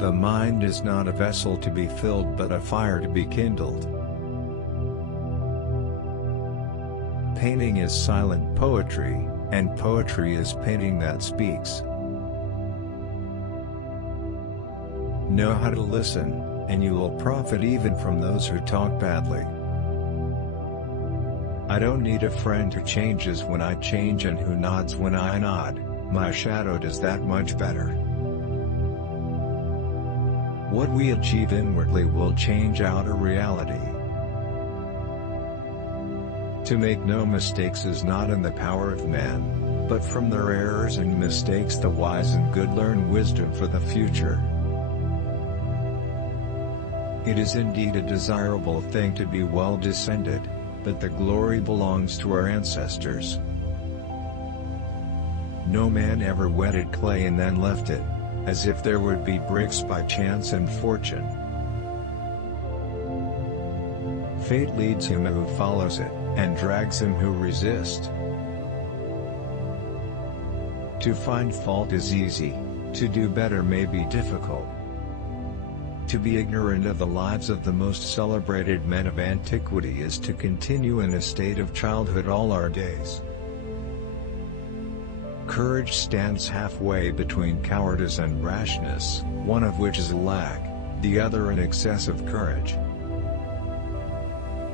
The mind is not a vessel to be filled but a fire to be kindled. Painting is silent poetry, and poetry is painting that speaks. Know how to listen, and you will profit even from those who talk badly. I don't need a friend who changes when I change and who nods when I nod. My shadow does that much better. What we achieve inwardly will change outer reality. To make no mistakes is not in the power of men, but from their errors and mistakes the wise and good learn wisdom for the future. It is indeed a desirable thing to be well descended, but the glory belongs to our ancestors. No man ever wetted clay and then left it, as if there would be bricks by chance and fortune. Fate leads him who follows it, and drags him who resists. To find fault is easy, to do better may be difficult. To be ignorant of the lives of the most celebrated men of antiquity is to continue in a state of childhood all our days. Courage stands halfway between cowardice and rashness, one of which is a lack, the other an excess of courage.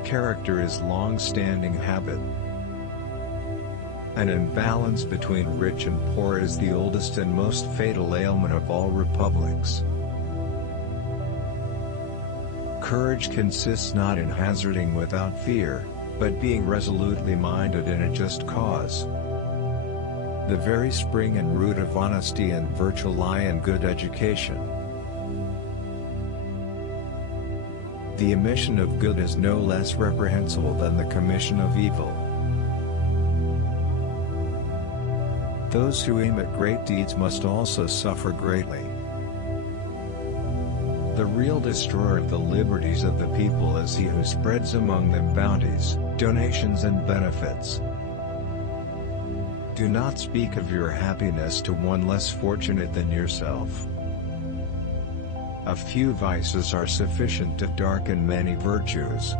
Character is long-standing habit. An imbalance between rich and poor is the oldest and most fatal ailment of all republics. Courage consists not in hazarding without fear, but being resolutely minded in a just cause. The very spring and root of honesty and virtue lie in good education. The omission of good is no less reprehensible than the commission of evil. Those who aim at great deeds must also suffer greatly. The real destroyer of the liberties of the people is he who spreads among them bounties, donations and benefits. Do not speak of your happiness to one less fortunate than yourself. A few vices are sufficient to darken many virtues.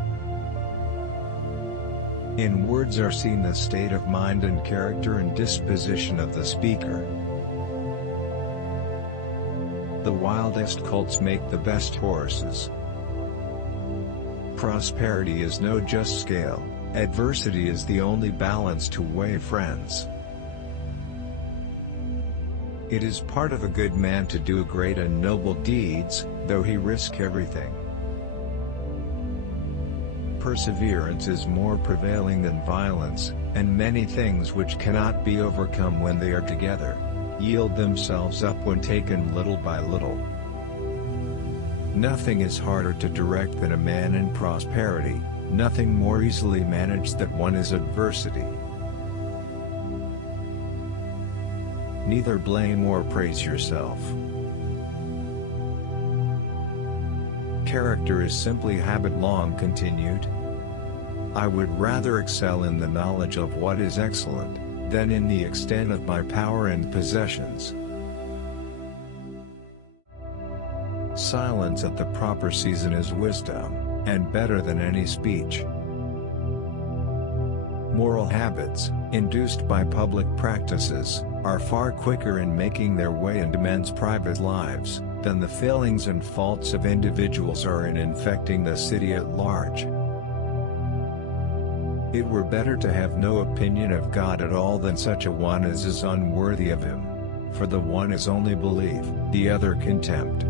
In words are seen the state of mind and character and disposition of the speaker. The wildest colts make the best horses. Prosperity is no just scale, adversity is the only balance to weigh friends. It is part of a good man to do great and noble deeds, though he risk everything. Perseverance is more prevailing than violence, and many things which cannot be overcome when they are together, yield themselves up when taken little by little. Nothing is harder to direct than a man in prosperity, nothing more easily managed than one is adversity. Neither blame or praise yourself. Character is simply habit long continued. I would rather excel in the knowledge of what is excellent, than in the extent of my power and possessions. Silence at the proper season is wisdom, and better than any speech. Moral habits, induced by public practices, are far quicker in making their way into men's private lives, than the failings and faults of individuals are in infecting the city at large. It were better to have no opinion of God at all than such a one as is unworthy of him, for the one is only belief, the other contempt.